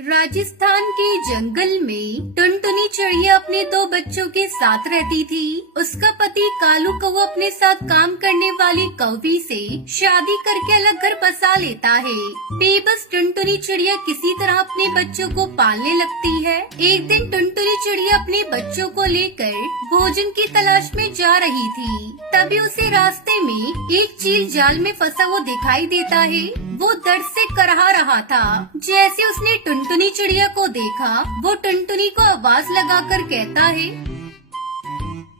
राजस्थान के जंगल में टुनटुनी चिड़िया अपने दो बच्चों के साथ रहती थी। उसका पति कालू कौवा अपने साथ काम करने वाली कौवी से शादी करके अलग घर बसा लेता है। बेबस टुनटुनी चिड़िया किसी तरह अपने बच्चों को पालने लगती है। एक दिन टुनटुनी चिड़िया अपने बच्चों को लेकर भोजन की तलाश में जा रही थी। तभी उसे रास्ते में एक चील जाल में फंसा हुआ दिखाई देता है। वो दर्द से करहा रहा था। जैसे उसने टुनटुनी चिड़िया को देखा, वो टुनटुनी को आवाज लगाकर कहता है,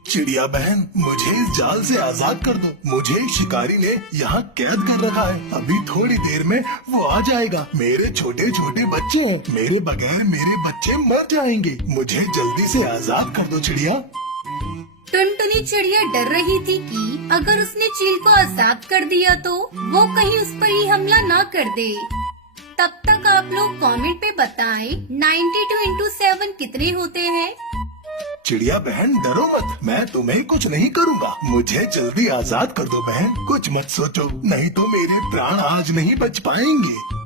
चिड़िया बहन, मुझे इस जाल से आजाद कर दो। मुझे शिकारी ने यहाँ कैद कर रखा है। अभी थोड़ी देर में वो आ जाएगा। मेरे छोटे छोटे बच्चे हैं। मेरे बगैर मेरे बच्चे मर जाएंगे। मुझे जल्दी से आजाद कर दो चिड़िया। टुनटुनी चिड़िया डर रही थी कि अगर उसने चील को आजाद कर दिया तो वो कहीं उस पर ही हमला ना कर दे। तब तक आप लोग कमेंट पे बताएं 92 into 7 कितने होते हैं। चिड़िया बहन, डरो मत, मैं तुम्हें कुछ नहीं करूँगा। मुझे जल्दी आजाद कर दो बहन। कुछ मत सोचो, नहीं तो मेरे प्राण आज नहीं बच पाएंगे।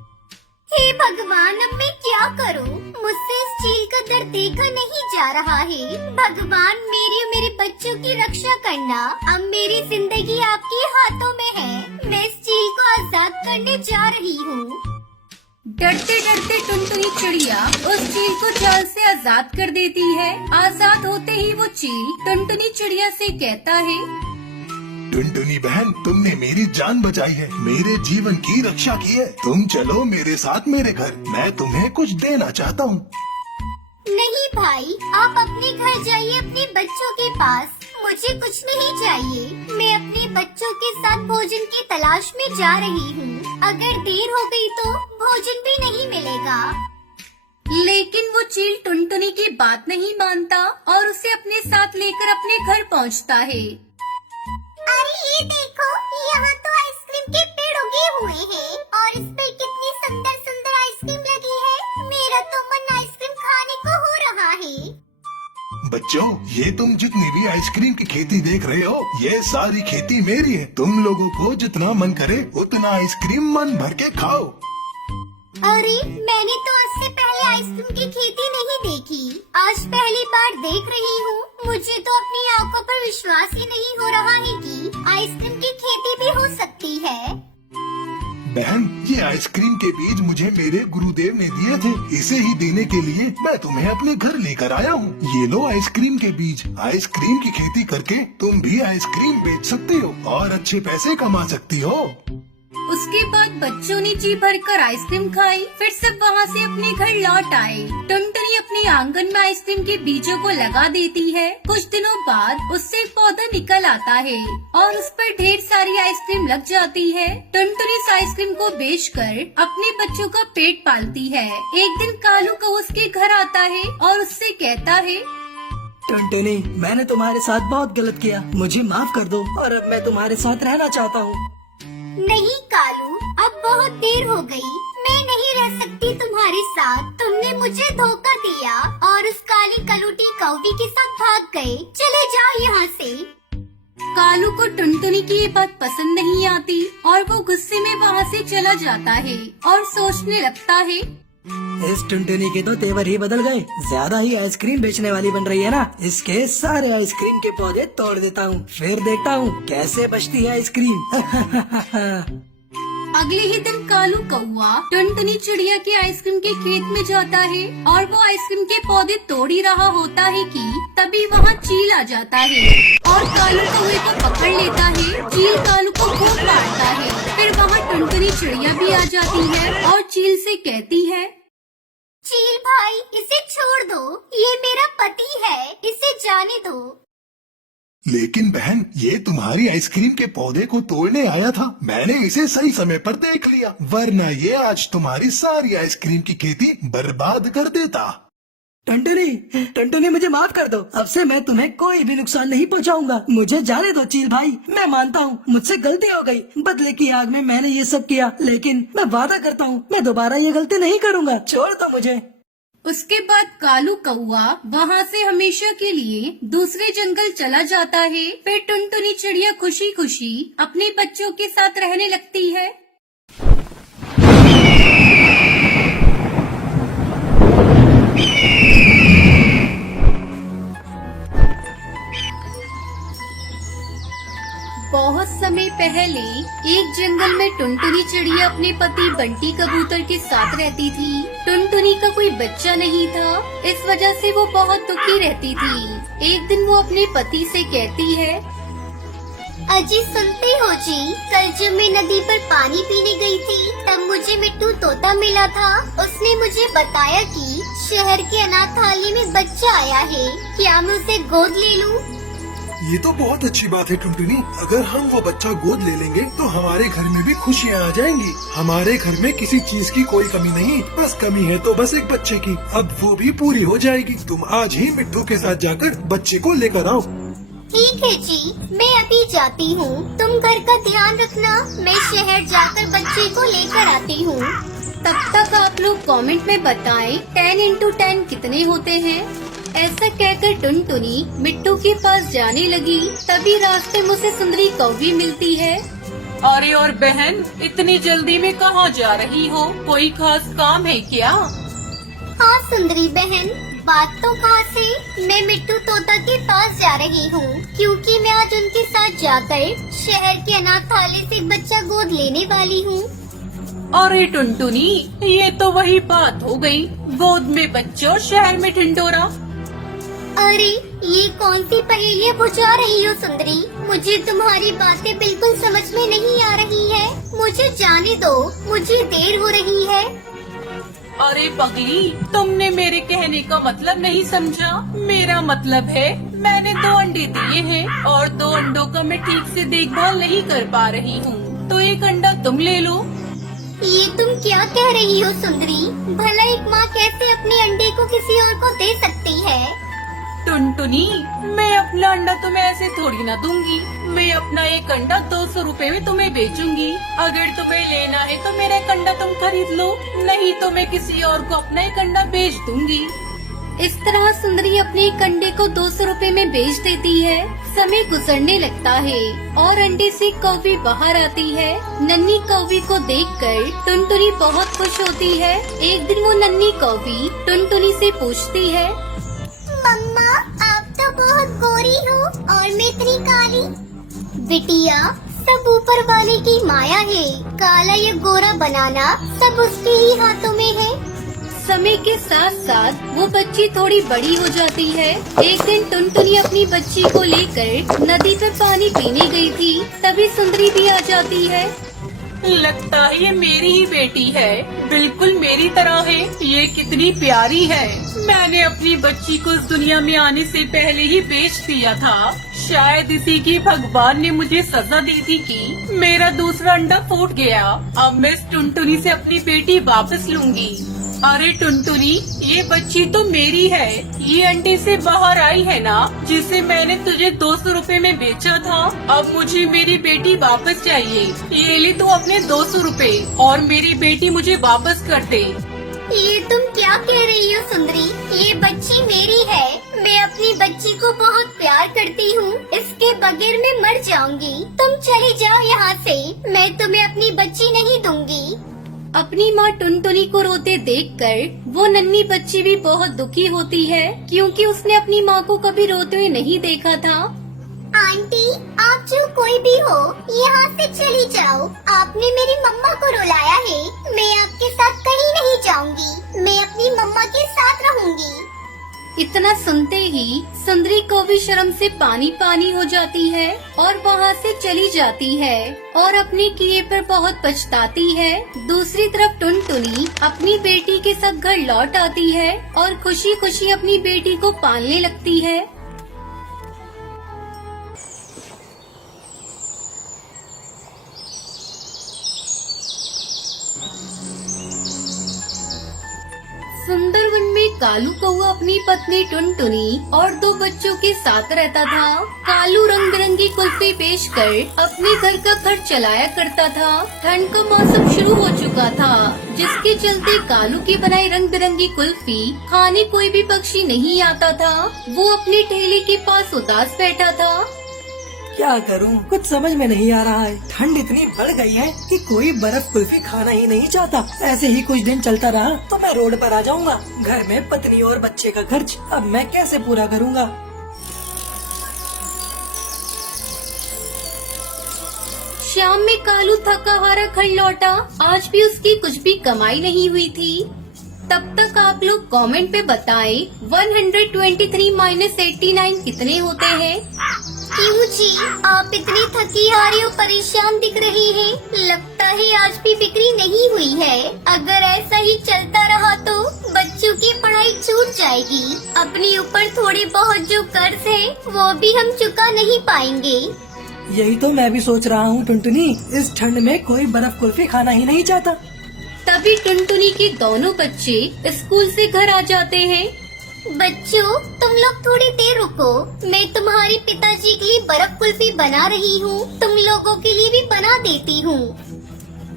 हे भगवान, अब मैं क्या करूं? मुझसे इस चील का दर्द देखा नहीं जा रहा है। भगवान, मेरी और मेरे बच्चों की रक्षा करना। अब मेरी जिंदगी आपके हाथों में है। मैं इस चील को आजाद करने जा रही हूँ। डरते डरते टुनटुनी चिड़िया उस चील को जाल से आजाद कर देती है। आजाद होते ही वो चील टुनटुनी चिड़िया से कहता है, टुनटुनी बहन, तुमने मेरी जान बचाई है, मेरे जीवन की रक्षा की है। तुम चलो मेरे साथ मेरे घर। मैं तुम्हें कुछ देना चाहता हूँ। नहीं भाई, आप अपने घर जाइए, अपने बच्चों के पास। मुझे कुछ नहीं चाहिए। मैं अपने बच्चों के साथ भोजन की तलाश में जा रही हूँ। अगर देर हो गई तो भोजन भी नहीं मिलेगा। लेकिन वो चील टुनटुनी की बात नहीं मानता और उसे अपने साथ लेकर अपने घर पहुँचता है। अरे ये देखो, यहाँ तो आइसक्रीम के पेड़ उगे हुए हैं और इस पे कितनी सुंदर सुंदर आइसक्रीम लगी है। मेरा तो मन आइसक्रीम खाने को हो रहा है। बच्चों, ये तुम जितनी भी आइसक्रीम की खेती देख रहे हो, ये सारी खेती मेरी है। तुम लोगों को जितना मन करे उतना आइसक्रीम मन भर के खाओ। अरे, मैंने तो आज से पहले आइसक्रीम की खेती नहीं देखी। आज पहली बार देख रही हूँ। मुझे तो अपनी आंखों पर विश्वास ही नहीं हो रहा है कि आइसक्रीम की खेती भी हो सकती है। बहन, ये आइसक्रीम के बीज मुझे मेरे गुरुदेव ने दिए थे। इसे ही देने के लिए मैं तुम्हें अपने घर लेकर आया हूँ। ये लो आइसक्रीम के बीज। आइसक्रीम की खेती करके तुम भी आइसक्रीम बेच सकती हो और अच्छे पैसे कमा सकती हो। उसके बाद बच्चों ने जी भरकर आइसक्रीम खाई। फिर सब वहाँ से अपने घर लौट आए। टुनटुनी अपने आंगन में आइसक्रीम के बीजों को लगा देती है। कुछ दिनों बाद उससे एक पौधा निकल आता है और उस पर ढेर सारी आइसक्रीम लग जाती है। टुनटुनी इस आइसक्रीम को बेचकर अपने बच्चों का पेट पालती है। एक दिन कालू कौवा उसके घर आता है और उससे कहता है, टुनटुनी, मैंने तुम्हारे साथ बहुत गलत किया। मुझे माफ कर दो और अब मैं तुम्हारे साथ रहना चाहता हूँ। नहीं कालू, अब बहुत देर हो गई। मैं नहीं रह सकती तुम्हारे साथ। तुमने मुझे धोखा दिया और उस काली कलूटी कौवी के साथ भाग गए। चले जाओ यहाँ से। कालू को टुनटुनी की ये बात पसंद नहीं आती और वो गुस्से में वहाँ से चला जाता है और सोचने लगता है, इस टुनटुनी के तो तेवर ही बदल गए। ज्यादा ही आइसक्रीम बेचने वाली बन रही है ना। इसके सारे आइसक्रीम के पौधे तोड़ देता हूँ, फिर देखता हूँ कैसे बचती है आइसक्रीम। अगले ही दिन कालू कौवा टुनटुनी चिड़िया के आइसक्रीम के खेत में जाता है और वो आइसक्रीम के पौधे तोड़ ही रहा होता है कि तभी वहाँ चील आ जाता है और कालू कौवे को पकड़ लेता है। चील कालू को खूब मारता है। फिर वहाँ टुनटुनी चिड़िया भी आ जाती है और चील से कहती है, चील भाई, इसे छोड़ दो। ये मेरा पति है, इसे जाने दो। लेकिन बहन, ये तुम्हारी आइसक्रीम के पौधे को तोड़ने आया था। मैंने इसे सही समय पर देख लिया, वरना ये आज तुम्हारी सारी आइसक्रीम की खेती बर्बाद कर देता। टुनटुनी, टुनटुनी, मुझे माफ कर दो। अब से मैं तुम्हें कोई भी नुकसान नहीं पहुँचाऊंगा। मुझे जाने दो चील भाई। मैं मानता हूँ मुझसे गलती हो गई। बदले की आग में मैंने ये सब किया, लेकिन मैं वादा करता हूँ मैं दोबारा ये गलती नहीं करूँगा। छोड़ दो मुझे। उसके बाद कालू कौवा वहाँ से हमेशा के लिए दूसरे जंगल चला जाता है। फिर टुनटुनी चिड़िया खुशी खुशी अपने बच्चों के साथ रहने लगती है। पहले एक जंगल में टुनटुनी चिड़िया अपने पति बंटी कबूतर के साथ रहती थी। टुनटुनी का कोई बच्चा नहीं था, इस वजह से वो बहुत दुखी रहती थी। एक दिन वो अपने पति से कहती है, अजी सुनते हो जी, कल जब मैं नदी पर पानी पीने गई थी तब मुझे मिट्टू तोता मिला था। उसने मुझे बताया कि शहर के अनाथालय में बच्चा आया है, क्या मैं उसे गोद ले लूं? ये तो बहुत अच्छी बात है टुनटुनी। अगर हम वो बच्चा गोद ले लेंगे तो हमारे घर में भी खुशियाँ आ जाएंगी। हमारे घर में किसी चीज की कोई कमी नहीं, बस कमी है तो बस एक बच्चे की। अब वो भी पूरी हो जाएगी। तुम आज ही मिट्टू के साथ जाकर बच्चे को लेकर आओ। ठीक है जी, मैं अभी जाती हूँ। तुम घर का ध्यान रखना, मैं शहर जाकर बच्चे को लेकर आती हूँ। तब तक आप लोग कमेंट में बताएं 10 into 10 कितने होते हैं। ऐसा कहकर टुनटुनी मिट्टू के पास जाने लगी। तभी रास्ते में उसे सुंदरी कौवी मिलती है। अरे और बहन, इतनी जल्दी में कहाँ जा रही हो? कोई खास काम है क्या? हाँ सुंदरी बहन, बात तो कहाँ से, मैं मिट्टू तोता के पास जा रही हूँ क्योंकि मैं आज उनके साथ जाकर शहर के अनाथालय से बच्चा गोद लेने वाली हूँ। अरे टुनटुनी, ये तो वही बात हो गई, गोद में बच्चे और शहर में ढिंडोरा। अरे ये कौन सी पहेलियाँ बुझा रही हो सुंदरी? मुझे तुम्हारी बातें बिल्कुल समझ में नहीं आ रही है। मुझे जाने दो, मुझे देर हो रही है। अरे पगली, तुमने मेरे कहने का मतलब नहीं समझा। मेरा मतलब है मैंने 2 अंडे दिए हैं और 2 अंडों का मैं ठीक से देखभाल नहीं कर पा रही हूँ, तो एक अंडा तुम ले लो। ये तुम क्या कह रही हो सुंदरी? भला एक माँ कैसे अपने अंडे को किसी और को दे सकती है? टुनटुनी, मैं अपना अंडा तुम्हें ऐसे थोड़ी ना दूंगी। मैं अपना एक अंडा 200 रुपए में तुम्हें बेचूंगी। अगर तुम्हें लेना है तो मेरा एक अंडा तुम खरीद लो, नहीं तो मैं किसी और को अपना एक अंडा बेच दूंगी। इस तरह सुंदरी अपने एक अंडे को 200 रुपए में बेच देती है। समय गुजरने लगता है और अंडे से कौवी बाहर आती है। नन्ही कौवी को देखकर टुनटुनी बहुत खुश होती है। एक दिन वो नन्ही कौवी टुनटुनी से पूछती है, मम्मा, आप तो बहुत गोरी हो और मैं इतनी काली। बिटिया, सब ऊपर वाले की माया है। काला या गोरा बनाना सब उसके ही हाथों में है। समय के साथ साथ वो बच्ची थोड़ी बड़ी हो जाती है। एक दिन टुनटुनी अपनी बच्ची को लेकर नदी पे पानी पीने गई थी। तभी सुंदरी भी आ जाती है। लगता है ये मेरी ही बेटी है, बिल्कुल मेरी तरह है। ये कितनी प्यारी है। मैंने अपनी बच्ची को इस दुनिया में आने से पहले ही बेच दिया था। शायद इसी की भगवान ने मुझे सजा दी थी कि मेरा दूसरा अंडा फूट गया। अब मैं इस टुनटुनी से अपनी बेटी वापस लूंगी। अरे टुनटुनी, ये बच्ची तो मेरी है। ये अंडे से बाहर आई है ना, जिसे मैंने तुझे 200 रुपए में बेचा था। अब मुझे मेरी बेटी वापस चाहिए। ये ले तू अपने 200 रुपए और मेरी बेटी मुझे वापस कर दे। ये तुम क्या कह रही हो सुंदरी? ये बच्ची मेरी है। मैं अपनी बच्ची को बहुत प्यार करती हूँ। इसके बगैर मैं मर जाऊंगी। तुम चली जाओ यहाँ से, मैं तुम्हें अपनी बच्ची नहीं दूंगी। अपनी माँ टुनटुनी को रोते देखकर वो नन्ही बच्ची भी बहुत दुखी होती है, क्योंकि उसने अपनी माँ को कभी रोते हुए नहीं देखा था। आंटी, आप जो कोई भी हो, यहाँ से चली जाओ। आपने मेरी मम्मा को रुलाया है। मैं आपके साथ कहीं नहीं जाऊंगी। मैं अपनी मम्मा के साथ रहूंगी। इतना सुनते ही सुंदरी को भी शर्म से पानी पानी हो जाती है और वहाँ से चली जाती है और अपने किए पर बहुत पछताती है। दूसरी तरफ टुनटुनी अपनी बेटी के साथ घर लौट आती है और खुशी खुशी अपनी बेटी को पालने लगती है। सुंदर वन में कालू कौआ अपनी पत्नी टुनटुनी और 2 बच्चों के साथ रहता था। कालू रंग बिरंगी कुल्फी बेचकर अपने घर का खर्च चलाया करता था। ठंड का मौसम शुरू हो चुका था, जिसके चलते कालू की बनाई रंग बिरंगी कुल्फी खाने कोई भी पक्षी नहीं आता था। वो अपने ठेले के पास उदास बैठा था। क्या करूं, कुछ समझ में नहीं आ रहा है। ठंड इतनी बढ़ गई है कि कोई बर्फ कुल्फी खाना ही नहीं चाहता। ऐसे ही कुछ दिन चलता रहा तो मैं रोड पर आ जाऊंगा। घर में पत्नी और बच्चे का खर्च अब मैं कैसे पूरा करूंगा। शाम में कालू थका हारा घर लौटा। आज भी उसकी कुछ भी कमाई नहीं हुई थी। तब तक आप लोग कमेंट पे बताएं 123 माइनस 89 कितने होते हैं। क्यों जी, आप इतनी थकी हारी और परेशान दिख रही हैं। लगता है आज भी बिक्री नहीं हुई है। अगर ऐसा ही चलता रहा तो बच्चों की पढ़ाई छूट जाएगी। अपने ऊपर थोड़े बहुत जो कर्ज है वो भी हम चुका नहीं पाएंगे। यही तो मैं भी सोच रहा हूँ टुनटुनी, इस ठंड में कोई बर्फ कुल्फी खाना ही नहीं चाहता। तभी टुनटुनी के दोनों बच्चे स्कूल से घर आ जाते हैं। बच्चों, तुम लोग थोड़ी देर रुको, मैं तुम्हारे पिताजी के लिए बर्फ कुल्फी बना रही हूँ। तुम लोगों के लिए भी बना देती हूँ।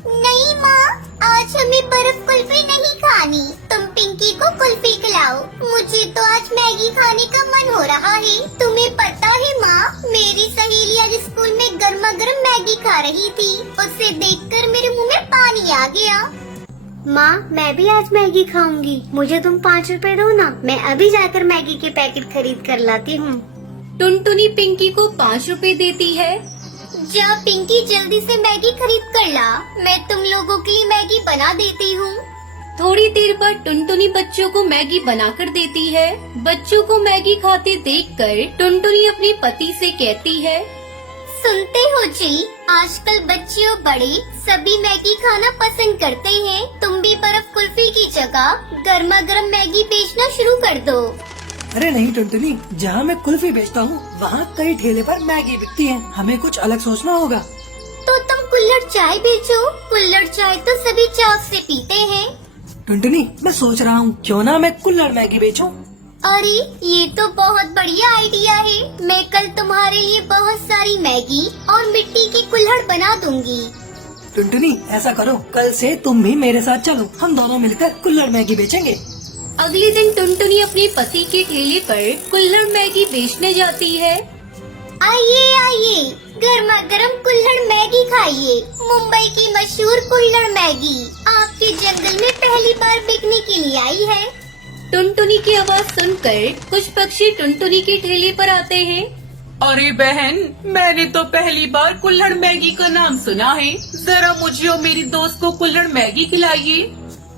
नहीं माँ, आज हमें बर्फ कुल्फी नहीं खानी। तुम पिंकी को कुल्फी खिलाओ। मुझे तो आज मैगी खाने का मन हो रहा है। तुम्हें पता है माँ, मेरी सहेली आज स्कूल में गर्मा गर्म मैगी खा रही थी। उसे देखकर मेरे मुँह में पानी आ गया। माँ, मैं भी आज मैगी खाऊंगी। मुझे तुम 5 रुपए दो ना, मैं अभी जाकर मैगी के पैकेट खरीद कर लाती हूँ। टुनटुनी पिंकी को 5 रुपए देती है। जा पिंकी, जल्दी से मैगी खरीद कर ला। मैं तुम लोगों के लिए मैगी बना देती हूँ। थोड़ी देर बाद टुनटुनी बच्चों को मैगी बनाकर देती है। बच्चों को मैगी खाते देखकर टुनटुनी अपने पति से कहती है, सुनते हो जी, आजकल बच्चे और बड़े सभी मैगी खाना पसंद करते हैं। तुम भी बर्फ कुल्फी की जगह गर्मा गर्म मैगी बेचना शुरू कर दो। अरे नहीं टुनटुनी, जहाँ मैं कुल्फी बेचता हूँ वहाँ कई ठेले पर मैगी बिकती है। हमें कुछ अलग सोचना होगा। तो तुम कुल्हड़ चाय बेचो। कुल्हड़ चाय तो सभी चाव से पीते हैं। टुनटुनी, मैं सोच रहा हूँ क्यों ना मैं कुल्हड़ मैगी बेचूं। अरे ये तो बहुत बढ़िया आइडिया है। मैं कल तुम्हारे लिए बहुत सारी मैगी और मिट्टी की कुल्हड़ बना दूंगी। टुनटुनी, ऐसा करो, कल से तुम भी मेरे साथ चलो। हम दोनों मिलकर कुल्हड़ मैगी बेचेंगे। अगले दिन टुनटुनी अपने पति के ठेले पर कुल्हड़ मैगी बेचने जाती है। आइए आइए, गर्मा गर्म कुल्हड़ मैगी खाइए। मुंबई की मशहूर कुल्हड़ मैगी आपके जंगल में पहली बार बिकने के लिए आई है। टुनटुनी की आवाज सुनकर कुछ पक्षी टुनटुनी के ठेले पर आते हैं। अरे बहन, मैंने तो पहली बार कुल्हड़ मैगी का नाम सुना है। जरा मुझे और मेरी दोस्त को कुल्हड़ मैगी खिलाइए।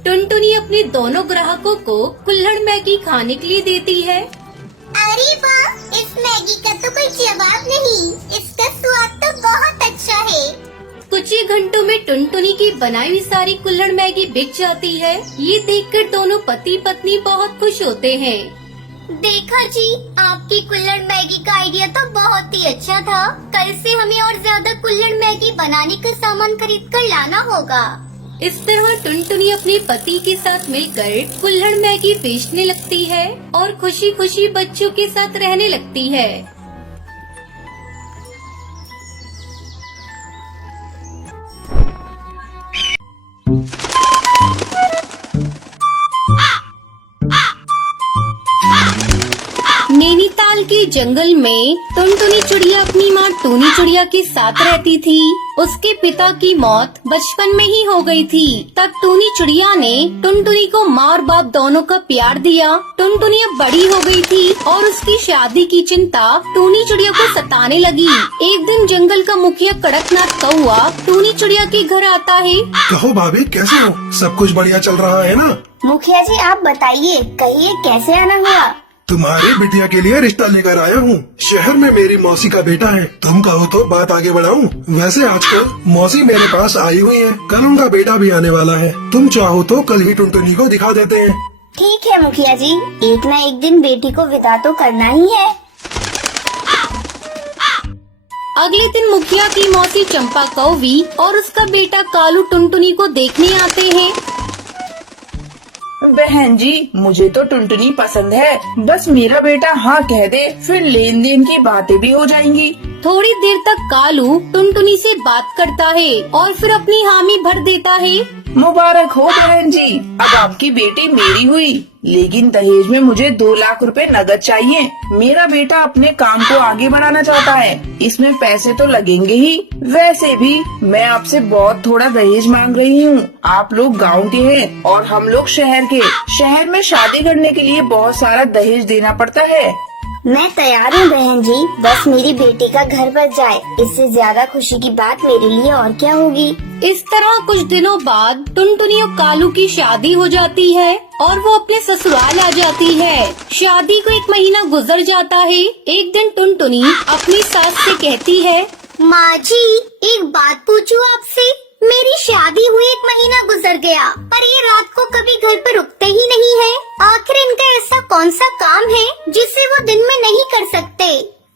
टुनटुनी अपने दोनों ग्राहकों को कुल्हड़ मैगी खाने के लिए देती है। अरे वाह, इस मैगी का तो कोई जवाब नहीं। इसका स्वाद तो बहुत अच्छा है। कुछ ही घंटों में टुनटुनी की बनाई हुई सारी कुल्हड़ मैगी बिक जाती है। ये देखकर दोनों पति पत्नी बहुत खुश होते हैं। देखा जी, आपकी कुल्हड़ मैगी का आइडिया तो बहुत ही अच्छा था। कल से हमें और ज्यादा कुल्हड़ मैगी बनाने का सामान खरीद कर लाना होगा। इस तरह टुनटुनी अपने पति के साथ मिलकर कुल्हड़ मैगी बेचने लगती है और खुशी खुशी बच्चों के साथ रहने लगती है। नैनीताल के जंगल में टुनटुनी चिड़िया अपनी माँ टूनी चिड़िया के साथ रहती थी। उसके पिता की मौत बचपन में ही हो गई थी। तब टूनी चिड़िया ने टुनटुनी को माँ और बाप दोनों का प्यार दिया। टुनटुनी अब बड़ी हो गई थी और उसकी शादी की चिंता टूनी चिड़िया को सताने लगी। एक दिन जंगल का मुखिया कड़कनाथ कौआ टूनी चिड़िया के घर आता है। कहो भाभी, कैसे हो? सब कुछ बढ़िया चल रहा है ना? मुखिया जी, आप बताइए, कहिए कैसे आना हुआ? तुम्हारी बिटिया के लिए रिश्ता लेकर आया हूँ। शहर में मेरी मौसी का बेटा है। तुम कहो तो बात आगे बढ़ाऊं। वैसे आजकल मौसी मेरे पास आई हुई है। कल उनका बेटा भी आने वाला है। तुम चाहो तो कल ही टुनटुनी को दिखा देते हैं। ठीक है मुखिया जी, एक न एक दिन बेटी को विदा तो करना ही है। अगले दिन मुखिया की मौसी चंपा कौवी और उसका बेटा कालू टुनटुनी को देखने आते हैं। बहन जी, मुझे तो टुनटुनी पसंद है। बस मेरा बेटा हाँ कह दे, फिर लेन देन की बातें भी हो जाएंगी। थोड़ी देर तक कालू टुनटुनी से बात करता है और फिर अपनी हामी भर देता है। मुबारक हो बहन जी, अब आपकी बेटी मेरी हुई। लेकिन दहेज में मुझे 2 लाख रुपए नगद चाहिए। मेरा बेटा अपने काम को आगे बढ़ाना चाहता है, इसमें पैसे तो लगेंगे ही। वैसे भी मैं आपसे बहुत थोड़ा दहेज मांग रही हूँ। आप लोग गांव के हैं और हम लोग शहर के। शहर में शादी करने के लिए बहुत सारा दहेज देना पड़ता है। मैं तैयार हूँ बहन जी, बस मेरी बेटी का घर बच जाए, इससे ज्यादा खुशी की बात मेरे लिए और क्या होगी। इस तरह कुछ दिनों बाद टुनटुनी और कालू की शादी हो जाती है और वो अपने ससुराल आ जाती है। शादी को 1 महीना गुजर जाता है। एक दिन टुनटुनी अपनी सास से कहती है, माँ जी, एक बात पूछूं आपसे। मेरी शादी हुई 1 महीना गुजर गया, पर ये रात को कभी घर पर रुकते ही नहीं है। आखिर इनका ऐसा कौन सा काम है जिसे वो दिन में नहीं कर सकते?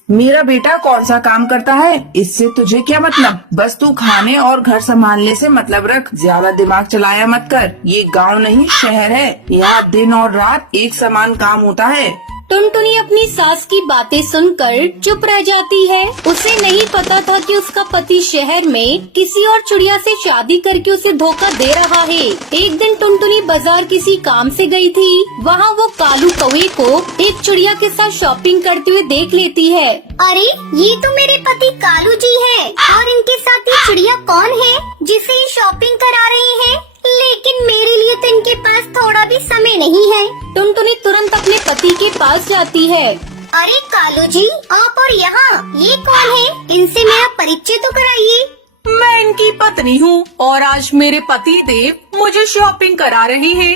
मेरा बेटा कौन सा काम करता है, इससे तुझे क्या मतलब। बस तू खाने और घर संभालने से मतलब रख, ज्यादा दिमाग चलाया मत कर। ये गांव नहीं शहर है, यहाँ दिन और रात एक समान काम होता है। टुनटुनी अपनी सास की बातें सुनकर चुप रह जाती है। उसे नहीं पता था कि उसका पति शहर में किसी और चिड़िया से शादी करके उसे धोखा दे रहा है। एक दिन टुनटुनी बाजार किसी काम से गई थी। वहाँ वो कालू कौवे को एक चिड़िया के साथ शॉपिंग करते हुए देख लेती है। अरे, ये तो मेरे पति कालू जी है, और इनके साथ ये चिड़िया कौन है जिसे ये शॉपिंग करा रही है? लेकिन मेरे लिए तो इनके पास थोड़ा भी समय नहीं है। टुनटुनी तुरंत अपने पति के पास जाती है। अरे कालू जी, आप और यहाँ ये कौन है? इनसे मेरा परिचय तो कराइए। मैं इनकी पत्नी हूँ और आज मेरे पति देव मुझे शॉपिंग करा रहे हैं।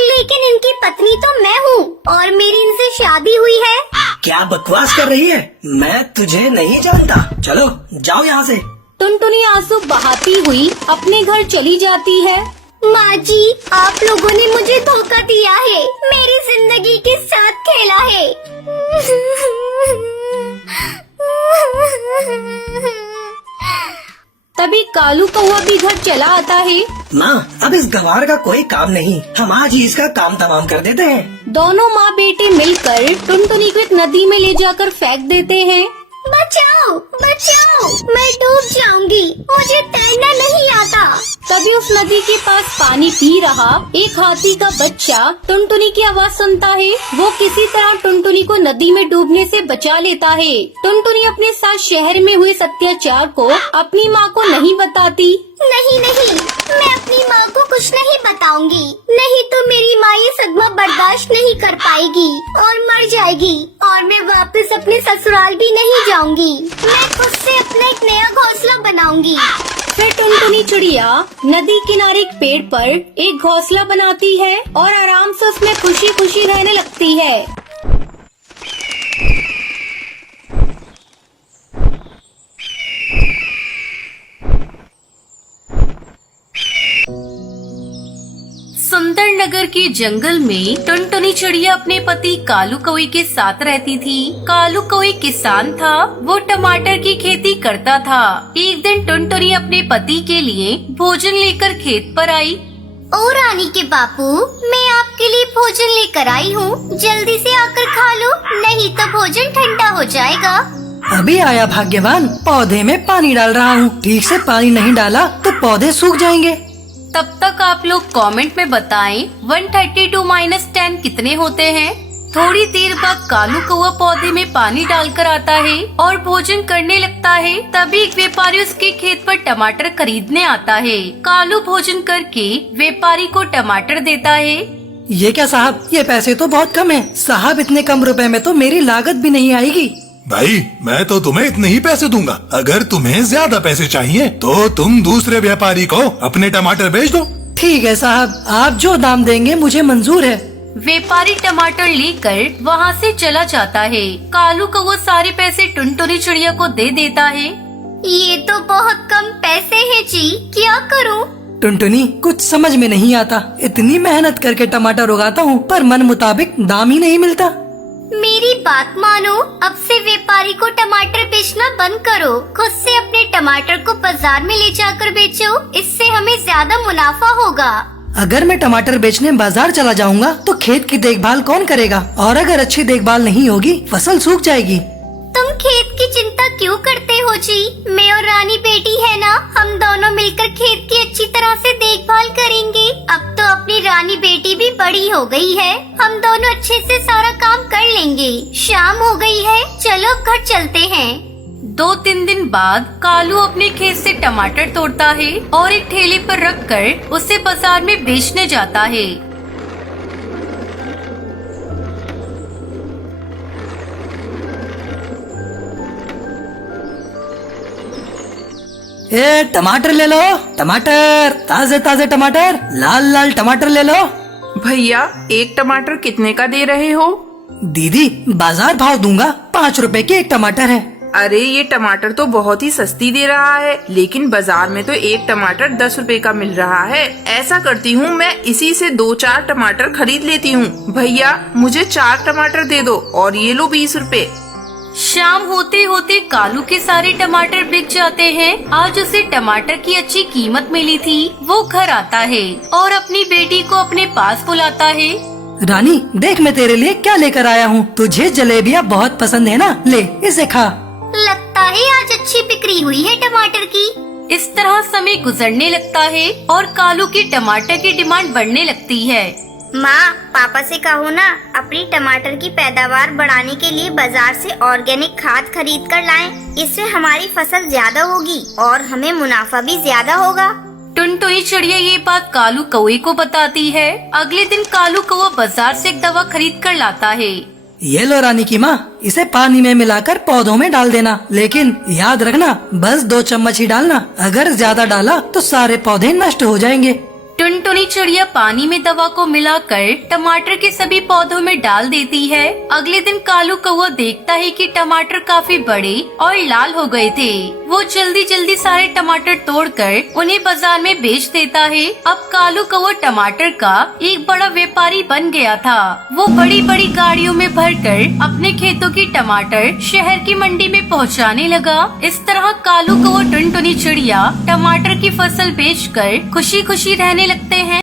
लेकिन इनकी पत्नी तो मैं हूँ और मेरी इनसे शादी हुई है। क्या बकवास कर रही है? मैं तुझे नहीं जानता, चलो जाओ यहाँ से। टुनटुनी आंसू बहाती हुई अपने घर चली जाती है। माँ जी, आप लोगों ने मुझे धोखा दिया है, मेरी जिंदगी के साथ खेला है। तभी कालू कौवा भी घर चला आता है। माँ, अब इस गवार का कोई काम नहीं, हम आज ही इसका काम तमाम कर देते हैं। दोनों माँ बेटे मिलकर टुनटुनी को एक नदी में ले जाकर फेंक देते हैं। बचाओ, बचाओ, मैं डूब जाऊंगी, मुझे तैरना नहीं आता। तभी उस नदी के पास पानी पी रहा एक हाथी का बच्चा टुनटुनी की आवाज सुनता है। वो किसी तरह टुनटुनी को नदी में डूबने से बचा लेता है। टुनटुनी अपने साथ शहर में हुए अत्याचार को अपनी माँ को नहीं बताती। नहीं नहीं, मैं अपनी माँ को कुछ नहीं बताऊंगी, नहीं तो मेरी माँ ये सदमा बर्दाश्त नहीं कर पाएगी और मर जाएगी, और मैं वापस अपने ससुराल भी नहीं जाऊंगी। मैं खुद से अपना एक नया घोंसला बनाऊंगी। फिर टुनटुनी चिड़िया नदी किनारे एक पेड़ पर एक घोंसला बनाती है और आराम से उसमें खुशी खुशी रहने लगती है। सुंदर नगर के जंगल में टुनटुनी चिड़िया अपने पति कालू कौवे के साथ रहती थी। कालू कौवे किसान था, वो टमाटर की खेती करता था। एक दिन टुनटुनी अपने पति के लिए भोजन लेकर खेत पर आई। ओ रानी के बापू, मैं आपके लिए भोजन लेकर आई हूँ, जल्दी से आकर खा लो, नहीं तो भोजन ठंडा हो जाएगा। अभी आया भाग्यवान, पौधे में पानी डाल रहा हूँ, ठीक से पानी नहीं डाला तो पौधे सूख जाएंगे। तब तक आप लोग कमेंट में बताएं 132 - 10 कितने होते हैं। थोड़ी देर बाद कालू कौवा पौधे में पानी डालकर आता है और भोजन करने लगता है। तभी एक व्यापारी उसके खेत पर टमाटर खरीदने आता है। कालू भोजन करके व्यापारी को टमाटर देता है। ये क्या साहब, ये पैसे तो बहुत कम है। साहब, इतने कम रुपए में तो मेरी लागत भी नहीं आएगी। भाई, मैं तो तुम्हें इतने ही पैसे दूंगा। अगर तुम्हें ज्यादा पैसे चाहिए तो तुम दूसरे व्यापारी को अपने टमाटर बेच दो। ठीक है साहब, आप जो दाम देंगे मुझे मंजूर है। व्यापारी टमाटर लेकर वहाँ से चला जाता है। कालू को वो सारे पैसे टुनटुनी चिड़िया को दे देता है। ये तो बहुत कम पैसे हैं जी, क्या करूँ? टुनटुनी, कुछ समझ में नहीं आता, इतनी मेहनत करके टमाटर उगाता हूँ पर मन मुताबिक दाम ही नहीं मिलता। मेरी बात मानो, अब से व्यापारी को टमाटर बेचना बंद करो, खुद से अपने टमाटर को बाजार में ले जाकर बेचो, इससे हमें ज्यादा मुनाफा होगा। अगर मैं टमाटर बेचने बाजार चला जाऊंगा तो खेत की देखभाल कौन करेगा, और अगर अच्छी देखभाल नहीं होगी फसल सूख जाएगी। तुम खेत की चिंता क्यों करते हो जी? मैं और रानी बेटी है ना, हम दोनों मिलकर खेत की अच्छी तरह से देखभाल करेंगे। अब तो अपनी रानी बेटी भी बड़ी हो गई है, हम दोनों अच्छे से सारा काम कर लेंगे। शाम हो गई है, चलो घर चलते हैं। 2-3 दिन बाद कालू अपने खेत से टमाटर तोड़ता है और एक ठेले पर रखकर उसे बाजार में बेचने जाता है। ए टमाटर ले लो, टमाटर, ताजे ताजे टमाटर, लाल लाल टमाटर ले लो। भैया एक टमाटर कितने का दे रहे हो? दीदी बाजार भाव दूंगा, 5 रुपए की एक टमाटर है। अरे ये टमाटर तो बहुत ही सस्ती दे रहा है, लेकिन बाजार में तो एक टमाटर 10 रुपए का मिल रहा है। ऐसा करती हूँ, मैं इसी से 2-4 टमाटर खरीद लेती हूँ। भैया मुझे 4 टमाटर दे दो और ये लो 20 रुपए। शाम होते होते कालू के सारे टमाटर बिक जाते हैं। आज उसे टमाटर की अच्छी कीमत मिली थी। वो घर आता है और अपनी बेटी को अपने पास बुलाता है। रानी देख मैं तेरे लिए क्या लेकर आया हूँ। तुझे जलेबियाँ बहुत पसंद है ना, ले इसे खा। लगता है आज अच्छी बिक्री हुई है टमाटर की। इस तरह समय गुजरने लगता है और कालू की टमाटर की डिमांड बढ़ने लगती है। माँ पापा से कहो ना, अपनी टमाटर की पैदावार बढ़ाने के लिए बाजार से ऑर्गेनिक खाद खरीद कर लाएं। इससे हमारी फसल ज्यादा होगी और हमें मुनाफा भी ज्यादा होगा। टुनटुनी चिड़िया ये बात कालू कौवे को बताती है। अगले दिन कालू कौवा बाजार से एक दवा खरीद कर लाता है। ये लो रानी की माँ, इसे पानी में मिलाकर पौधों में डाल देना, लेकिन याद रखना बस 2 चम्मच ही डालना। अगर ज्यादा डाला तो सारे पौधे नष्ट हो जाएंगे। टुनटुनी चिड़िया पानी में दवा को मिलाकर टमाटर के सभी पौधों में डाल देती है। अगले दिन कालू कौवा देखता है कि टमाटर काफी बड़े और लाल हो गए थे। वो जल्दी जल्दी सारे टमाटर तोड़कर उन्हें बाजार में बेच देता है। अब कालू कौवा टमाटर का एक बड़ा व्यापारी बन गया था। वो बड़ी बड़ी गाड़ियों में भरकर अपने खेतों की टमाटर शहर की मंडी में पहुंचाने लगा। इस तरह कालू कौवा टुनटुनी चिड़िया टमाटर की फसल बेचकर खुशी खुशी रहने लगते हैं।